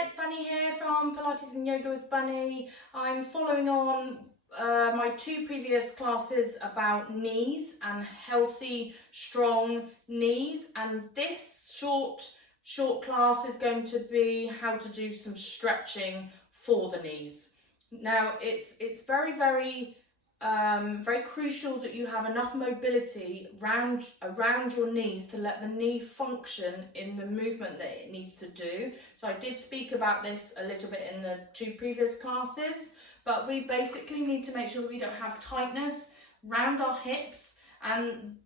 Hi, it's Bunny here from Pilates and Yoga with Bunny. I'm following on my 2 previous classes about knees and healthy, strong knees, and this short class is going to be how to do some stretching for the knees. Now, it's very crucial that you have enough mobility around your knees to let the knee function in the movement that it needs to do. So I did speak about this a little bit in the 2 previous classes, but we basically need to make sure we don't have tightness around our hips and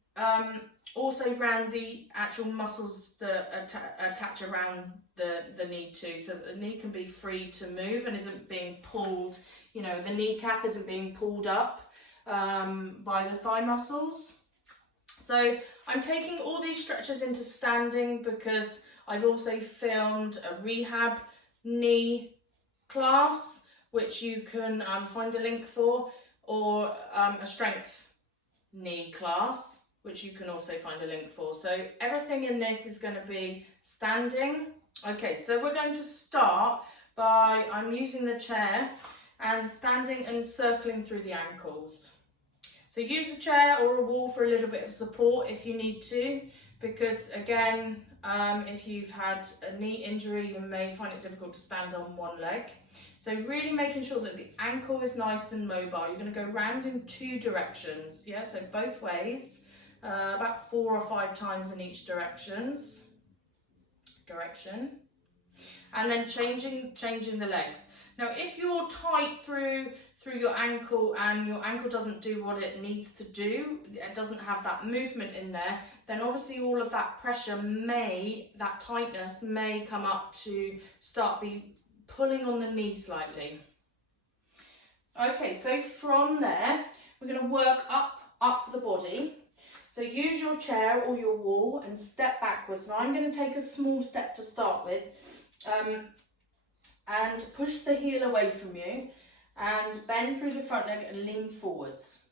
also around the actual muscles that attach around the knee too, so that the knee can be free to move and isn't being pulled, you know, the kneecap isn't being pulled up by the thigh muscles. So I'm taking all these stretches into standing because I've also filmed a rehab knee class, which you can find a link for, or a strength knee class, which you can also find a link for. So everything in this is going to be standing. Okay, so we're going to start by, I'm using the chair and standing and circling through the ankles. So use a chair or a wall for a little bit of support if you need to, because again, if you've had a knee injury, you may find it difficult to stand on one leg. So really making sure that the ankle is nice and mobile. You're going to go round in 2 directions, yeah, so both ways, about 4 or 5 times in each direction, and then changing the legs. Now, if you're tight through your ankle and your ankle doesn't do what it needs to do, it doesn't have that movement in there, then obviously all of that pressure that tightness may come up to start pulling on the knee slightly. Okay, so from there, we're going to work up the body. So use your chair or your wall and step backwards. Now I'm going to take a small step to start with. And push the heel away from you and bend through the front leg and lean forwards.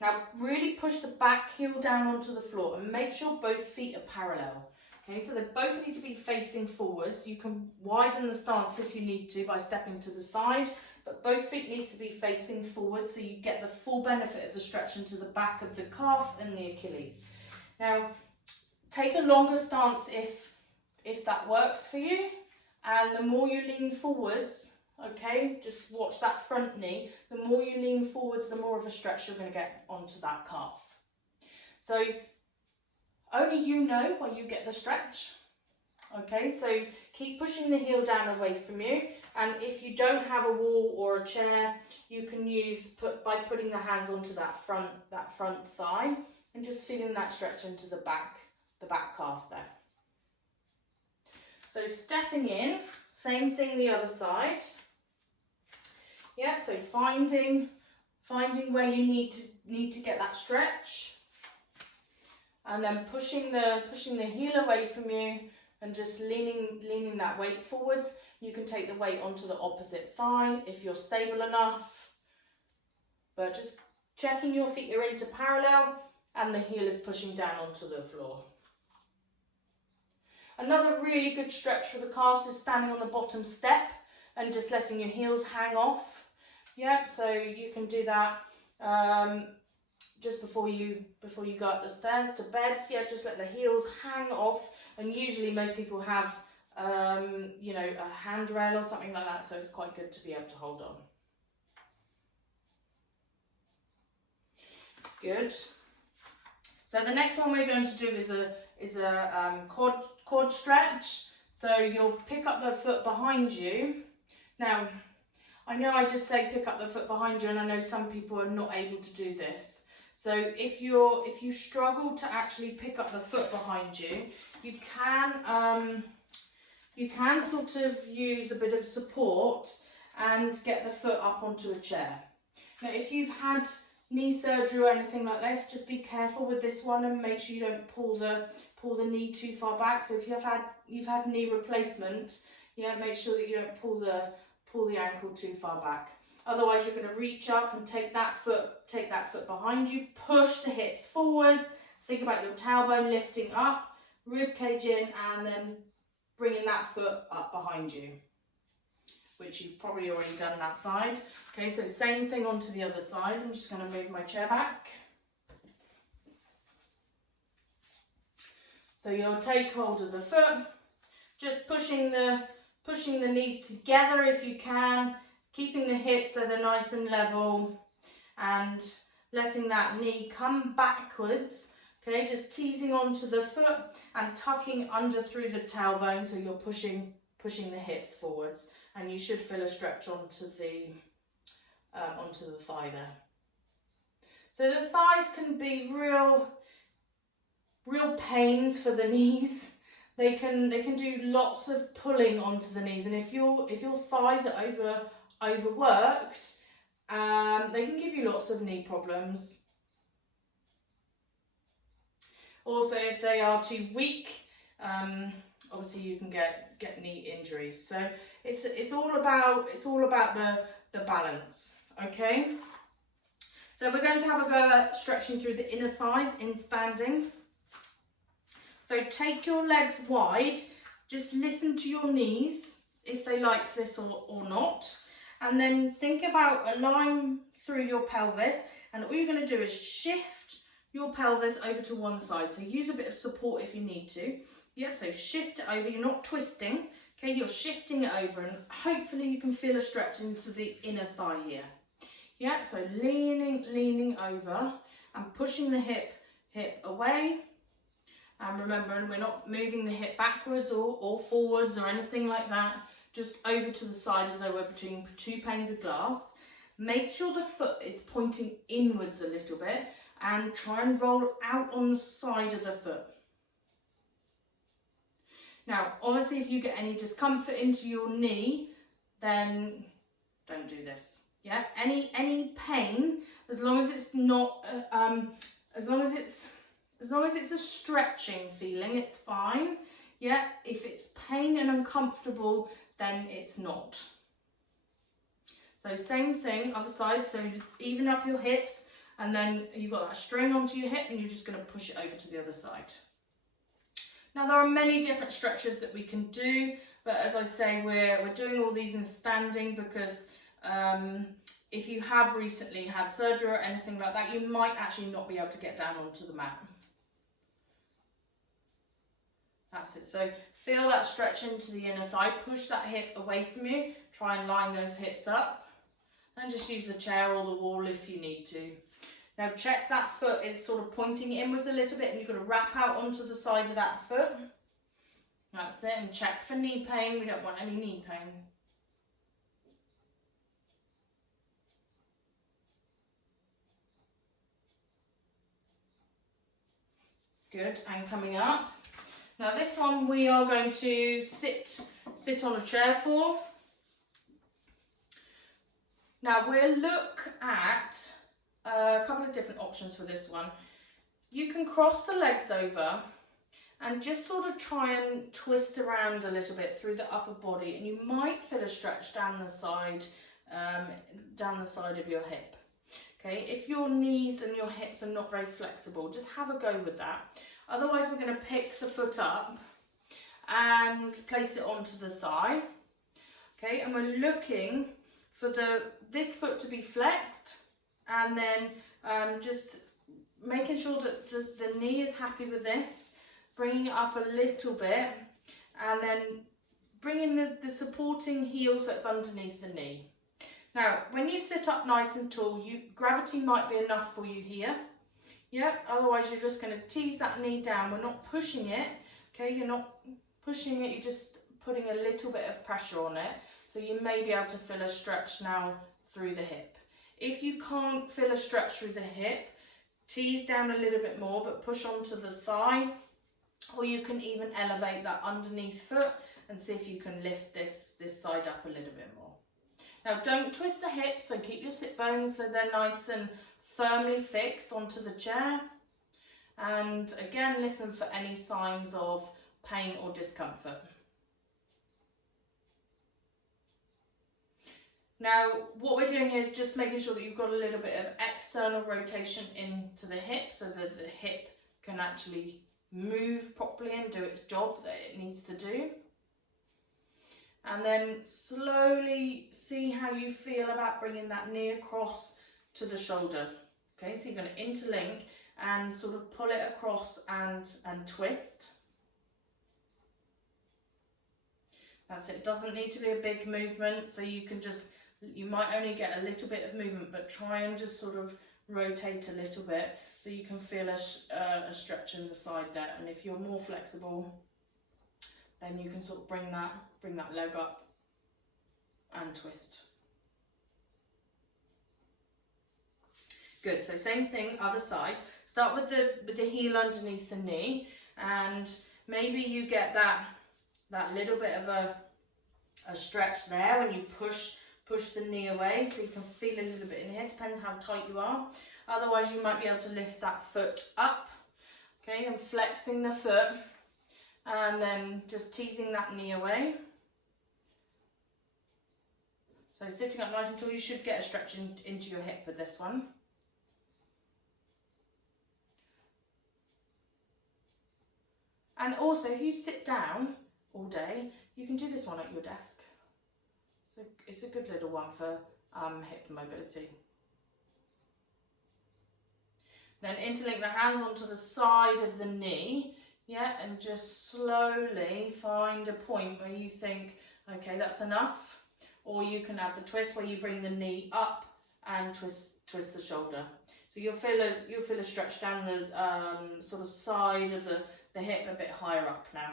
Now really push the back heel down onto the floor and make sure both feet are parallel. Okay, so they both need to be facing forwards. You can widen the stance if you need to by stepping to the side, but both feet need to be facing forwards so you get the full benefit of the stretch into the back of the calf and the Achilles. Now take a longer stance if that works for you. And the more you lean forwards, okay, just watch that front knee, the more you lean forwards, the more of a stretch you're going to get onto that calf. So only you know when you get the stretch. Okay, so keep pushing the heel down away from you. And if you don't have a wall or a chair, you can by putting the hands onto that front thigh and just feeling that stretch into the back calf there. So stepping in, same thing the other side. Yeah, so finding where you need to get that stretch, and then pushing the heel away from you and just leaning that weight forwards. You can take the weight onto the opposite thigh if you're stable enough, but just checking your feet are into parallel and the heel is pushing down onto the floor. Another really good stretch for the calves is standing on the bottom step and just letting your heels hang off. Yeah, so you can do that just before you go up the stairs to bed. Yeah, just let the heels hang off, and usually most people have you know, a handrail or something like that, so it's quite good to be able to hold on. Good. So the next one we're going to do is a quad stretch. So you'll pick up the foot behind you. Now, I know I just say pick up the foot behind you, and I know some people are not able to do this. So if you struggle to actually pick up the foot behind you, you can sort of use a bit of support and get the foot up onto a chair. Now, if you've had knee surgery or anything like this, just be careful with this one and make sure you don't pull the knee too far back. So if you've had knee replacement, yeah, make sure that you don't pull the ankle too far back. Otherwise, you're going to reach up and take that foot behind you, push the hips forwards. Think about your tailbone lifting up, rib cage in, and then bringing that foot up behind you. which you've probably already done that side. Okay, so same thing onto the other side. I'm just going to move my chair back. So you'll take hold of the foot, just pushing the knees together if you can, keeping the hips so they're nice and level, and letting that knee come backwards. Okay, just teasing onto the foot and tucking under through the tailbone, so you're pushing the hips forwards, and you should feel a stretch onto the thigh there. So the thighs can be real pains for the knees. They can do lots of pulling onto the knees, and if your thighs are overworked, they can give you lots of knee problems. Also, if they are too weak, obviously you can get knee injuries. So it's all about the balance. Okay. So we're going to have a go at stretching through the inner thighs in standing. So take your legs wide, just listen to your knees, if they like this or not. And then think about a line through your pelvis, and all you're going to do is shift your pelvis over to one side. So use a bit of support if you need to. Yep, so shift it over, you're not twisting, okay, you're shifting it over, and hopefully you can feel a stretch into the inner thigh here. Yep, so leaning over and pushing the hip away. And remembering, we're not moving the hip backwards or forwards or anything like that, just over to the side as though we're between two panes of glass. Make sure the foot is pointing inwards a little bit, and try and roll out on the side of the foot. Now, obviously, if you get any discomfort into your knee, then don't do this. Yeah, any pain, as long as it's not, as long as it's a stretching feeling, it's fine. Yeah, if it's pain and uncomfortable, then it's not. So same thing, other side. So even up your hips, and then you've got that string onto your hip, and you're just going to push it over to the other side. Now there are many different stretches that we can do, but as I say, we're doing all these in standing because if you have recently had surgery or anything like that, you might actually not be able to get down onto the mat. That's it. So feel that stretch into the inner thigh, push that hip away from you, try and line those hips up, and just use the chair or the wall if you need to. Now check that foot is sort of pointing inwards a little bit, and you've got to wrap out onto the side of that foot. That's it, and check for knee pain. We don't want any knee pain. Good, and coming up. Now this one we are going to sit on a chair for. Now we'll look at a couple of different options for this one. You can cross the legs over and just sort of try and twist around a little bit through the upper body, and you might feel a stretch down the side of your hip. Okay, if your knees and your hips are not very flexible, just have a go with that. Otherwise, we're going to pick the foot up and place it onto the thigh. Okay, and we're looking for this foot to be flexed, and then just making sure that the knee is happy with this, bringing it up a little bit, and then bringing the supporting heel so it's underneath the knee. Now, when you sit up nice and tall, gravity might be enough for you here. Yep, otherwise you're just going to tease that knee down. We're not pushing it, okay? You're not pushing it, you're just putting a little bit of pressure on it. So you may be able to feel a stretch now through the hip. If you can't feel a stretch through the hip, tease down a little bit more, but push onto the thigh, or you can even elevate that underneath foot and see if you can lift this side up a little bit more. Now don't twist the hips, so keep your sit bones so they're nice and firmly fixed onto the chair. And again, listen for any signs of pain or discomfort. Now, what we're doing here is just making sure that you've got a little bit of external rotation into the hip so that the hip can actually move properly and do its job that it needs to do. and then slowly see how you feel about bringing that knee across to the shoulder. Okay, so you're going to interlink and sort of pull it across and twist. That's it. It doesn't need to be a big movement, so you can just, you might only get a little bit of movement, but try and just sort of rotate a little bit so you can feel a stretch in the side there. And if you're more flexible, then you can sort of bring that leg up and twist. Good. So same thing, other side. Start with the heel underneath the knee, and maybe you get that little bit of a stretch there when you push the knee away, so you can feel a little bit in here. Depends how tight you are. Otherwise, you might be able to lift that foot up, okay, and flexing the foot, and then just teasing that knee away. So sitting up nice and tall, you should get a stretch into your hip with this one. And also, if you sit down all day, you can do this one at your desk. So it's a good little one for hip mobility. Then interlink the hands onto the side of the knee, yeah, and just slowly find a point where you think, okay, that's enough. Or you can add the twist where you bring the knee up and twist the shoulder. So you'll feel a stretch down the sort of side of the hip a bit higher up now.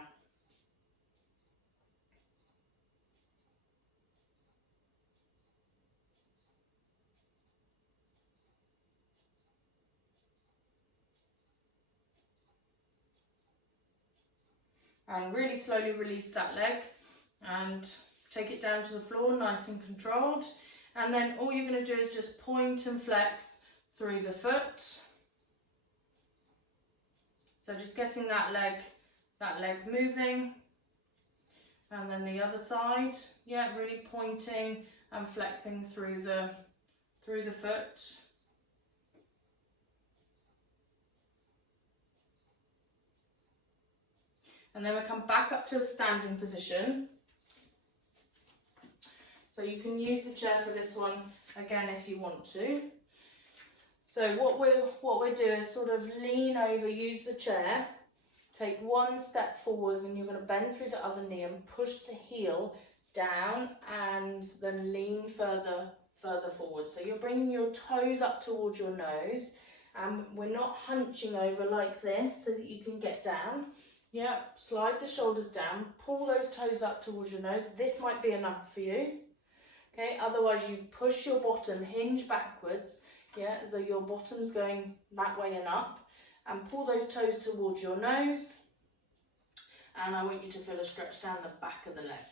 And really slowly release that leg and take it down to the floor, nice and controlled. And then all you're going to do is just point and flex through the foot. So just getting that leg moving. And then the other side, yeah, really pointing and flexing through the foot. And then we come back up to a standing position. So you can use the chair for this one again if you want to. So what we'll do is sort of lean over, use the chair, take one step forwards, and you're going to bend through the other knee and push the heel down, and then lean further forward. So you're bringing your toes up towards your nose, and we're not hunching over like this so that you can get down. Yeah, slide the shoulders down, pull those toes up towards your nose. This might be enough for you. Okay, otherwise you push your bottom, hinge backwards, yeah, as though your bottom's going that way and up, and pull those toes towards your nose. And I want you to feel a stretch down the back of the leg.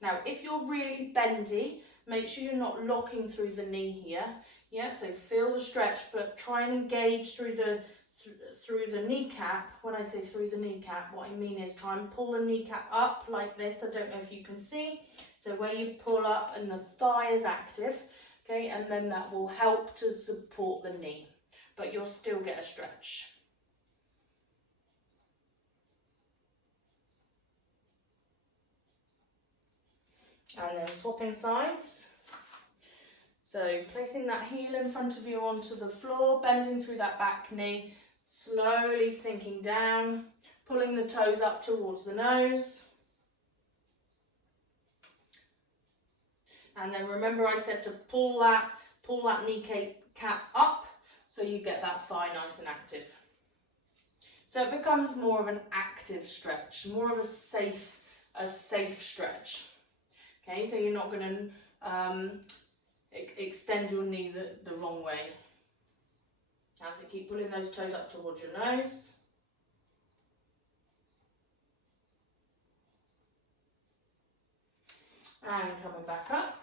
Now, if you're really bendy, make sure you're not locking through the knee here. Yeah, so feel the stretch, but try and engage through the kneecap. When I say through the kneecap, what I mean is try and pull the kneecap up like this. I don't know if you can see. So where you pull up and the thigh is active, okay, and then that will help to support the knee, but you'll still get a stretch. And then swapping sides. So placing that heel in front of you onto the floor, bending through that back knee, slowly sinking down, pulling the toes up towards the nose. And then remember I said to pull that kneecap up so you get that thigh nice and active. So it becomes more of an active stretch, more of a safe stretch. Okay, so you're not going to extend your knee the wrong way. As you keep pulling those toes up towards your nose. And coming back up.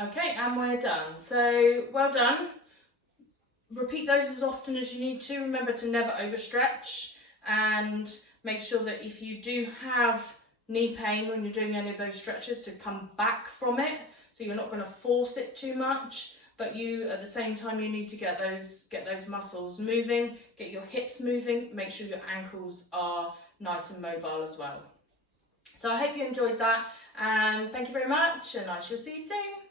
Okay, and we're done. So, well done. Repeat those as often as you need to. Remember to never overstretch, and make sure that if you do have knee pain when you're doing any of those stretches, to come back from it. So you're not going to force it too much, but you, at the same time, you need to get those muscles moving, get your hips moving, make sure your ankles are nice and mobile as well. So I hope you enjoyed that, and thank you very much, and I shall see you soon.